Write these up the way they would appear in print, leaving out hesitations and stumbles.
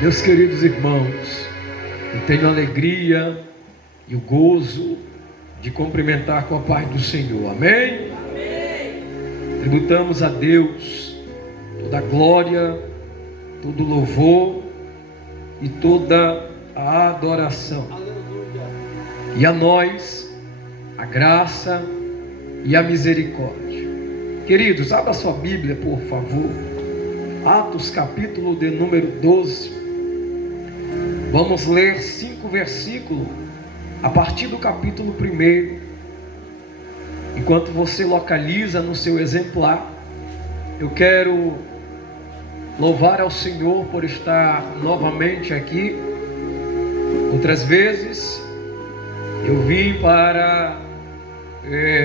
Meus queridos irmãos, eu tenho a alegria e o gozo de cumprimentar com a paz do Senhor. Amém? Amém. Tributamos a Deus toda a glória, todo o louvor e toda a adoração. E a nós a graça e a misericórdia. Queridos, abra sua Bíblia, por favor. Atos capítulo de número 12. Vamos ler 5 versículos a partir do capítulo 1. Enquanto você localiza no seu exemplar, eu quero louvar ao Senhor por estar novamente aqui. Outras vezes eu vim para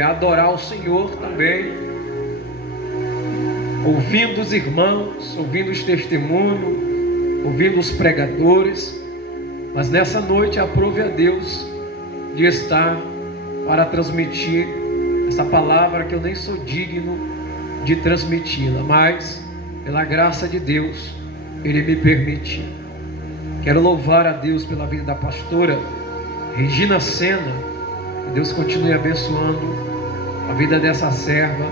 adorar o Senhor também, ouvindo os irmãos, ouvindo os testemunhos, ouvindo os pregadores. Mas nessa noite aprove a Deus de estar para transmitir essa palavra que eu nem sou digno de transmiti-la, mas pela graça de Deus Ele me permitiu. Quero louvar a Deus pela vida da pastora Regina Sena. Que Deus continue abençoando a vida dessa serva,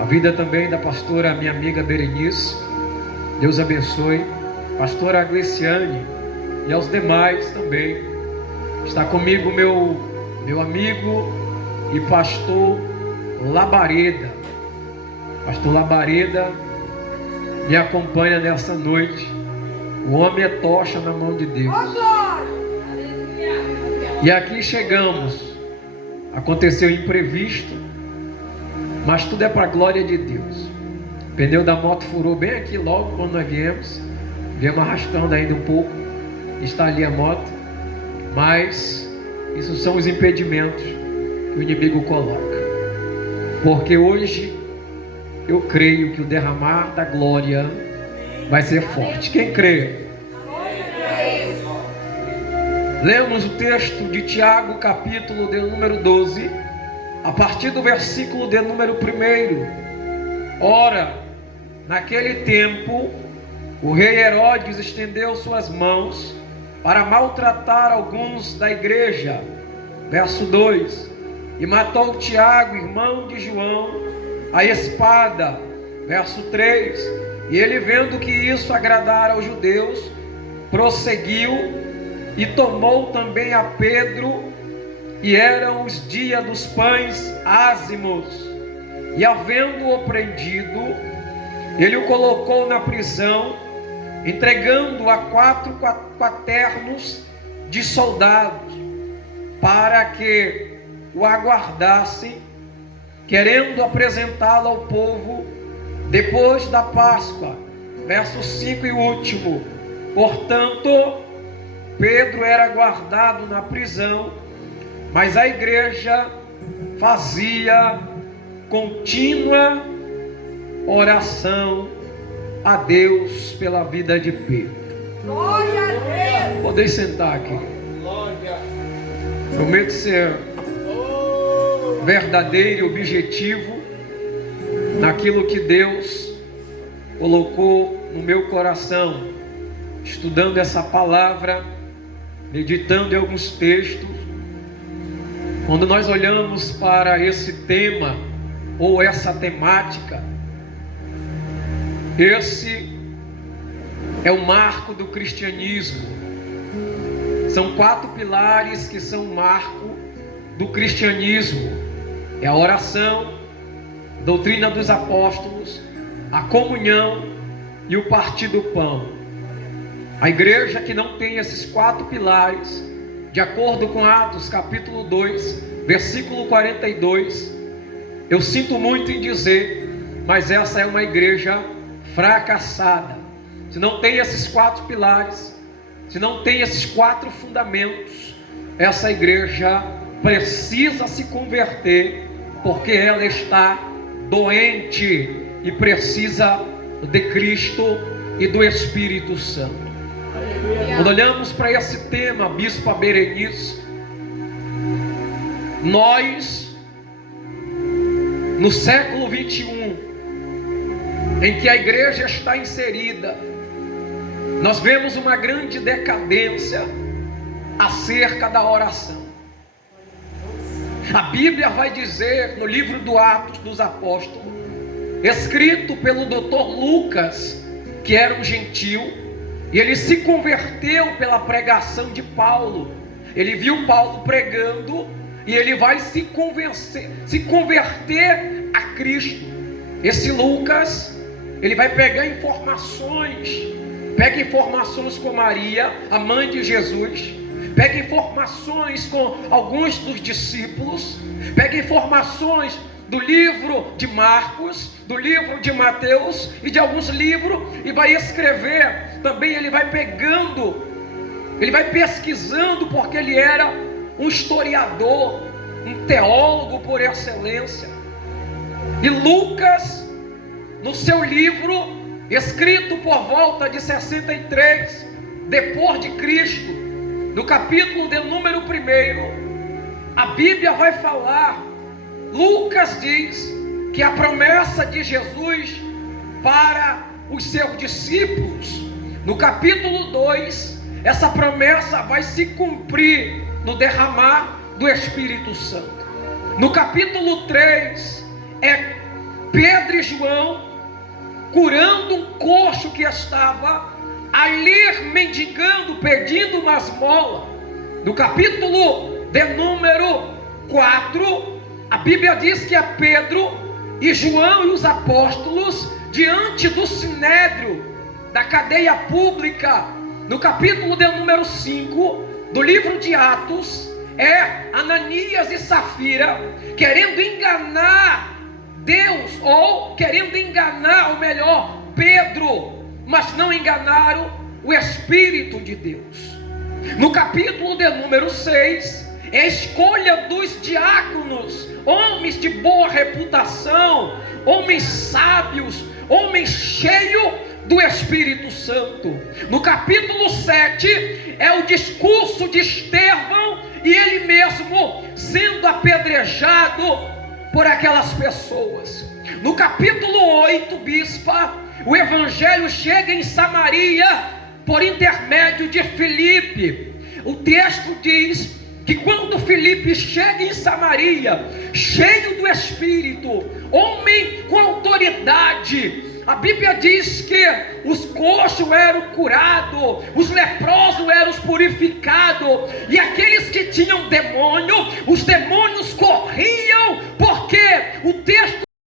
a vida também da pastora minha amiga Berenice. Deus abençoe. Pastora Gleciane e aos demais também. Está comigo meu amigo e pastor Labareda. Pastor Labareda me acompanha nessa noite. O homem é tocha na mão de Deus. E aqui chegamos. Aconteceu imprevisto, mas tudo é para a glória de Deus. O pneu da moto furou bem aqui logo quando nós viemos. Viemos arrastando ainda um pouco. Está ali a moto. Mas isso são os impedimentos que o inimigo coloca. Porque hoje eu creio que o derramar da glória vai ser forte. Quem crê? Lemos o texto de Tiago, capítulo de número 12, a partir do versículo de número 1. Ora, naquele tempo, o rei Herodes estendeu suas mãos para maltratar alguns da igreja. Verso 2. E matou Tiago, irmão de João, a espada. Verso 3. E ele, vendo que isso agradara aos judeus, prosseguiu e tomou também a Pedro, e eram os dias dos pães ázimos, e havendo-o prendido, ele o colocou na prisão, entregando a 4 quaternos de soldados, para que o aguardassem, querendo apresentá-lo ao povo depois da Páscoa. Verso 5 e último. Portanto, Pedro era guardado na prisão, mas a igreja fazia contínua oração a Deus pela vida de Pedro. Glória a Deus! Podem sentar aqui. Prometo ser verdadeiro e objetivo naquilo que Deus colocou no meu coração, estudando essa palavra, meditando em alguns textos. Quando nós olhamos para esse tema ou essa temática, esse é o marco do cristianismo. São 4 pilares que são o marco do cristianismo: é a oração, a doutrina dos apóstolos, a comunhão e o partir do pão. A igreja que não tem esses 4 pilares, de acordo com Atos capítulo 2, versículo 42, eu sinto muito em dizer, mas essa é uma igreja fracassada. Se não tem esses 4 pilares, se não tem esses 4 fundamentos, essa igreja precisa se converter, porque ela está doente e precisa de Cristo e do Espírito Santo. Quando olhamos para esse tema, Bispa Berenice, nós, no século 21, em que a igreja está inserida, nós vemos uma grande decadência acerca da oração. A Bíblia vai dizer no livro do Atos dos Apóstolos, escrito pelo Dr. Lucas, que era um gentil, e ele se converteu pela pregação de Paulo. Ele viu Paulo pregando e ele vai se converter a Cristo. Esse Lucas, ele vai pegar informações, pega informações com Maria, a mãe de Jesus, pega informações com alguns dos discípulos, pega informações do livro de Marcos, do livro de Mateus e de alguns livros, e vai escrever. Também ele vai pegando, ele vai pesquisando, porque ele era um historiador, um teólogo por excelência. E Lucas, no seu livro, escrito por volta de 63 depois de Cristo, no capítulo de número 1, a Bíblia vai falar, Lucas diz que a promessa de Jesus para os seus discípulos, no capítulo 2, essa promessa vai se cumprir no derramar do Espírito Santo. No capítulo 3, é Pedro e João curando um coxo que estava ali mendigando, pedindo uma esmola. No capítulo de número 4, a Bíblia diz que é Pedro e João e os apóstolos diante do sinédrio, da cadeia pública. No capítulo de número 5 do livro de Atos, é Ananias e Safira querendo enganar Deus, ou querendo enganar, ou melhor, Pedro, mas não enganaram o Espírito de Deus. No capítulo de número 6, é a escolha dos diáconos, homens de boa reputação, homens sábios, homens cheios do Espírito Santo. No capítulo 7, é o discurso de Estevão, e ele mesmo sendo apedrejado por aquelas pessoas. No capítulo 8, bispa, o evangelho chega em Samaria por intermédio de Filipe. O texto diz que quando Filipe chega em Samaria, cheio do Espírito, homem com autoridade, a Bíblia diz que os coxos eram curados, os leprosos eram purificados, e aqueles que tinham demônio, os demônios corriam, porque o texto